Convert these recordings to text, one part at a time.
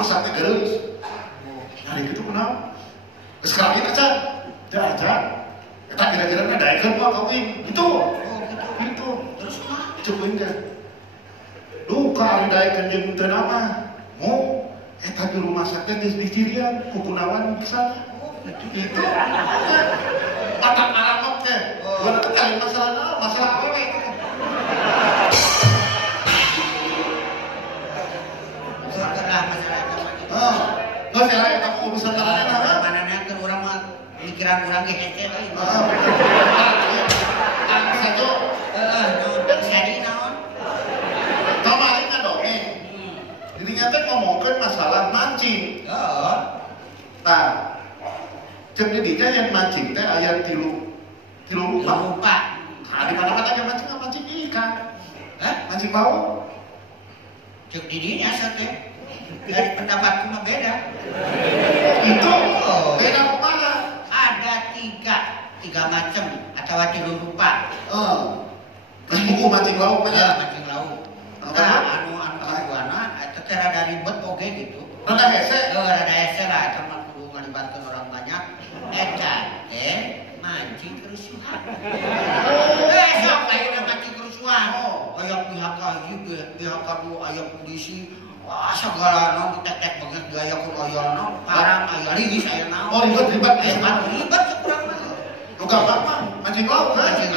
masak teh geus. Hari itu kenapa? Sekarang aja, aja. Kita kira-kira daekeun mah kawin, gitu. Gitu. Terus mah cobain deh. Duh, kalau daekeun jeung teu nama, mau eta juru masak teh geus dicirian, kukunawan bisa. Gitu. Mata alamat teh. Bener kan masalah awewe. Nggak sih lah, aku urusan tangannya lah. Mananya ke orang mah pikiran orang ge hece euy. Satu. Dan sadi naon? Kemarin kan dongeng. Jadi nyata ngomongin masalah mancing. Heeh. Nah, cek didinya yang mancing teh aya tilu rupa. Nah, di mana-mana yang mancing ikan. Mancing laut. Cek didinya sate. Dari pendapatku mah beda. Itu beda kemana? Ada tiga macam atau tilu rupa. Terus buku mancing laut Ya, banyak. mancing laut. Anu kaduana eta teh rada ribet oge gitu. Rada hese. Rada hese lah eta mah kudu ngalibatkeun orang banyak. Eta mancing kerusuhan. Sok ayeuna mancing kerusuhan. Aya pihak haji, pihak kadu, aya polisi. Wah, segala non tek-tek banget gaya kuloyono, parang aya riwis aya naon. Oh, ribet. Ribet kurang mah. Lu gampang mah mancing laut kan? Mancing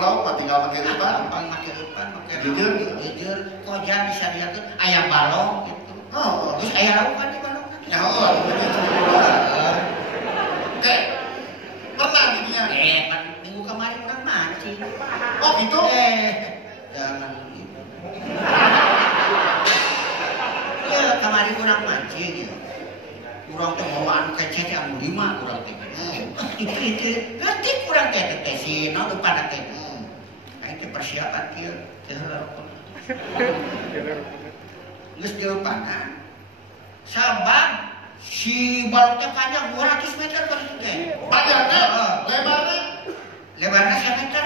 laut mah tinggal pakai ribat. gampang make ripan, make Jejer. Kojan bisa lihatkeun aya balong gitu. Terus aya lauk kan di balong. Ya, Oke. Pernah dinya. Minggu kemarin orang mancing. Oh, gitu. Jangan gitu. Ya, kemarin orang mancing ya. Kurang teh bawaan kecet anu 5 kurang teh. Nanti kurang teh tetesin anu pada teh. Aing teh persiapan kieu teh heureupkeun. Geus dieupanan. Sabab si balongnya panjang 200 meter kan itu teh. Panjangnya, Lebarnya 1 meter.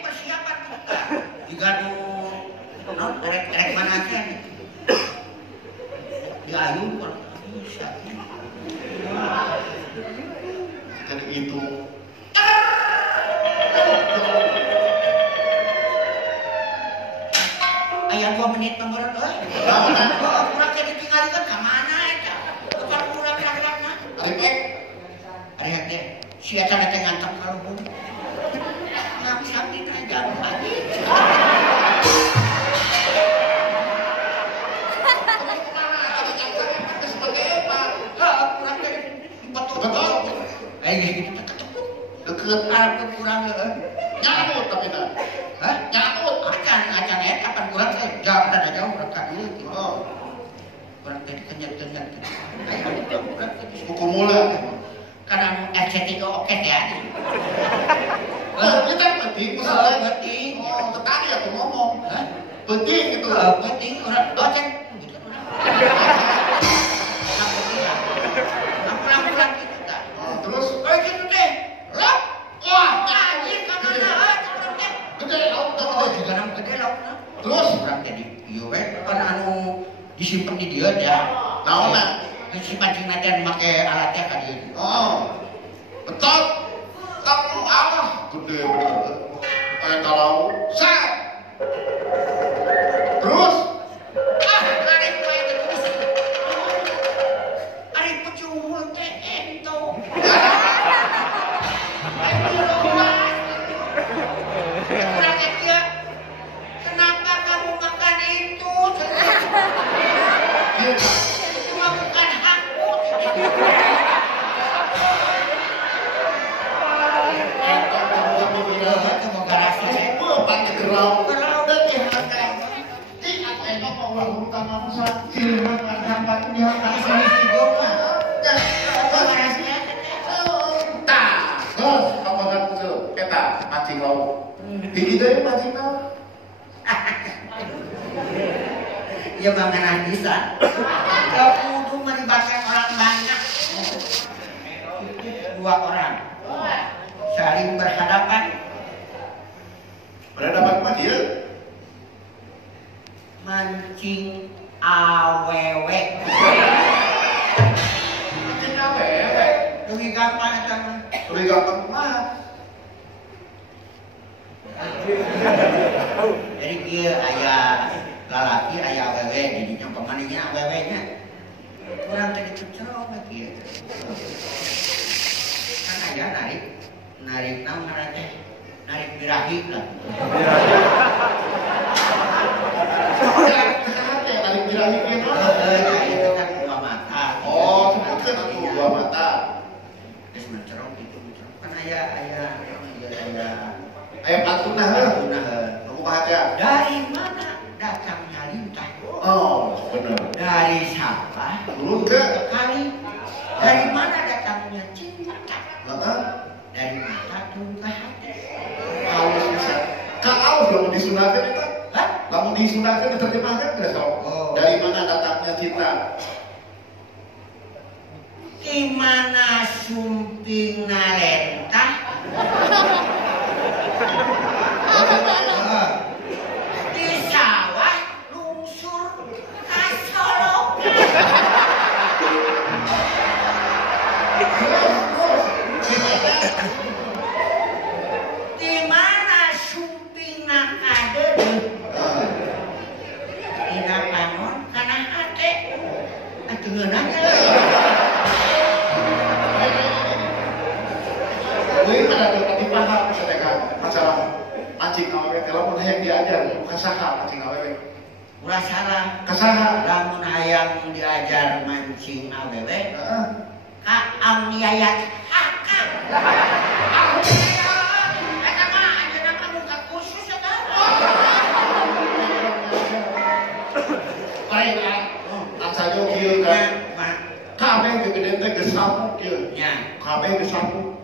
Persiapan kita. Jika rek mana aja nih. Di ayun kalau bisa. Jadi itu. Ayah 2 menit pemberon, kurang jadi tinggalkan ke mana eta? Bukan kurang gerak-gerakna. Ari teh, si eta teh ngantep ka luhur. Ngam sakit aja lagi. Kurang jadi betul. Kita ketemu. Deket arep kurang heeh. Nyamut tapi dah. Nyamut. Acan kapan kurang teh ada jauh rekat ieu. Kurang teh kenyet-kenyet. Ayo kurang teh Buku mula. karena RCTI oke ya. Kita penting, masalah penting. Tadi aku ngomong. Penting itu. Penting orang docen. Pulang-pulang gitu tak. Terus? Gitu deh. Lop. Wah, anjir kamana? Gede laut Juga nang gede lautna. Terus? Orang jadi ieu we kan anu disimpen di dieu ya. Naonna? Si pancing najan make alatnya ka dieu. Betul. Kamu gede bener. Kayak kalau set. Terus? Arek wae terus. Arek pecul teh ento. Kenapa kamu makan itu? Cuma bukan aku. Kamu garasi. Pakai gerau. Gerau dan dihantam. Aku enak mau ulang utama pusat. Silman sampai dihantam. Terus kamu kan tuh kita mancing laut. Tinggi deh mancing laut. Ya bagaimana bisa? Gak kudu melibatkan orang banyak. 2 orang. saling berhadapan. Berhadapan mah kieu. Mancing awewe. Mancing awewe. Lebih gampang eta mah. Lebih gampang mah. Jadi kieu aya lalaki aya awewe jadinya pemaninya awewenya. Kurang tadi cerong kieu. Kan aya narik naon ngaran teh? Narik birahi lah. Narik birahi kieu. Itu kan dua mata. Oh, sebutkeun atuh dua mata. Geus mencerong kitu mencerong. Kan aya Pantuna heuh. Nu kumaha teh? Dari mana datangnya lintah? Oh, bener. Dari siapa? Turun ke Kali. Dari mana datangnya cinta? heeh. Dari mata turun ke hati. Aus bisa. Ka aus lamun disunahkeun eta. Hah? Lamun disunahkeun diterjemahkeun geus sok. Oh. Dari mana datangnya cinta? Di mana sumping nalentah? Di sawah lungsur kasolok. Di mana sumping nakadeuh? Dina pangon kana hate. Atuh ngeunahnya. Ini pada tadi paham sedekah masalah mancing awewe teh lamun hayang diajar ka saha mancing awewe. Ulah salah. Ka saha? Lamun hayang diajar mancing awewe, Heeh. ka Amniayat Haka. Eta mah ayeuna mah muka khusus eta. Lain an sajo kieu kan. Kabeh gegeden teh geus sapu kieu. Nya. Kabeh geus sapu.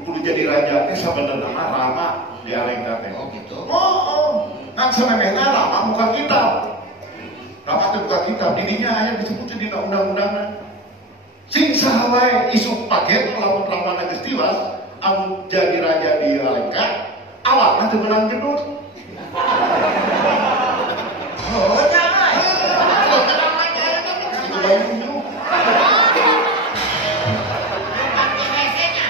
Kudu jadi raja teh sabenerna mah Rama dialengna teh. Oh gitu. Oh. Kan samemehna Rama bukan kitab. Rama teh bukan kitab, di dinya aya disebutkeun dina undang-undangna. Sing saha wae isuk paget lamun Ramana geus tiwas, anu jadi raja di Alengka, awakna teu meunang gendut. Oh, jangan. Kalau tenang aja ya kan itu bayi unyu. Pakai WC-nya.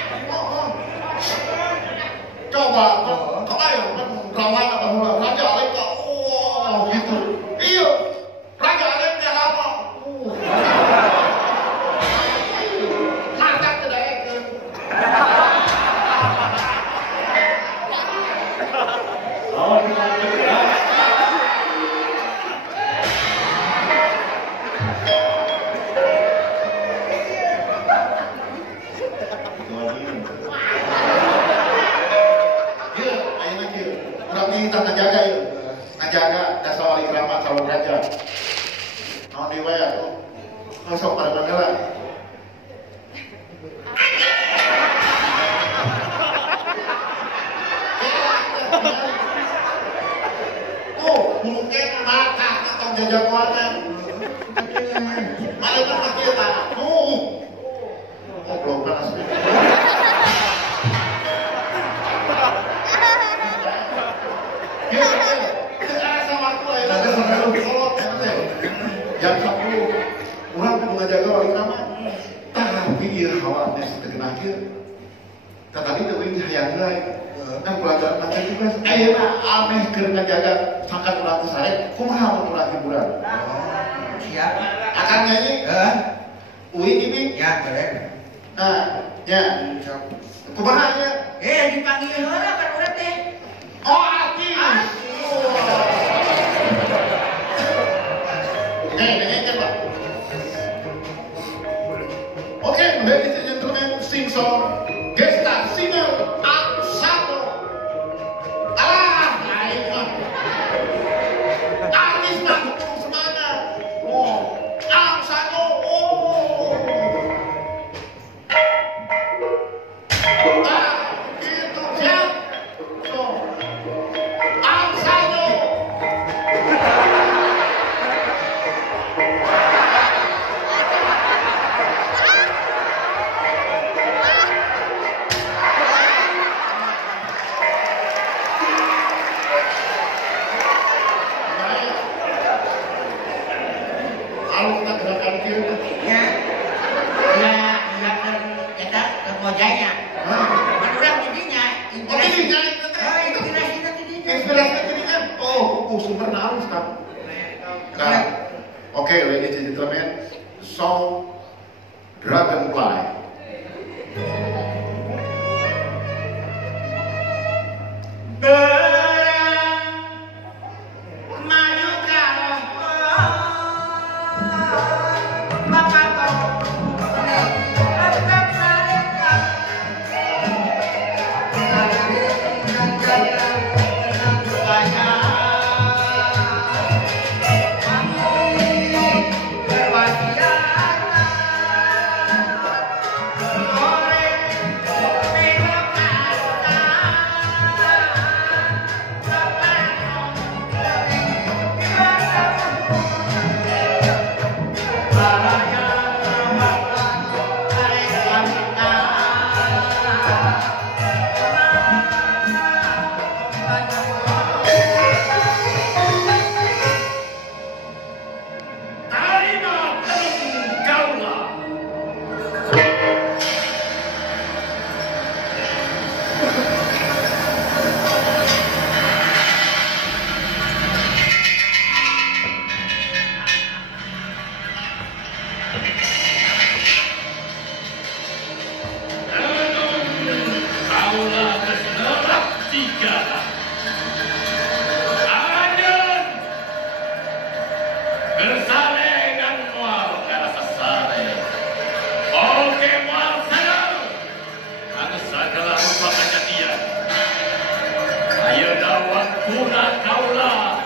Coba, kebayang kan Rawana bahwa Raja Alengka, oh gitu. Iya, Raja Alengka lama. Matak tidak ekor. Oh, kita ngajaga ya, ngajaga dasar wali keramat calon raja. Mau diwaya tuh, ngosok pada bandela. Tuh, mungkin mata atau jajawannya. Malah tempat kita, tuh, ngobrol panas. Jam 10 orang kudu ngajaga wali keramat. Tapi ieu hawarnya sategenah kieu. Tadi teh wing hayang bae. Kan pelajaran macam tugas. Ayeuna ameh keur ngajaga pangkat urang teh sare, kumaha mun urang hiburan? Siap. Akan nyanyi? Heeh. Uing ini? Ya, bener. Nah, ya. Kumaha nya? Dipanggil heula kan urang teh. Oh, artis. Dengarkan Pak. Oke, ladies and gentlemen, sing song, guest star singer Aksato. Baik Pak. Artis Pak, hukum semangat. Oh, Aksato. Oh. Gitu siap. So, Aksato. mikir. Ya. Ya, ya kan eta kemojanya. Kan urang didinya. Oke, dinya. Inspirasinya didinya. Inspirasinya didinya. Oh, sumber naon sekarang. Nah, oke, ladies and gentlemen, song Dragonfly. Ayeuna waktuna kaula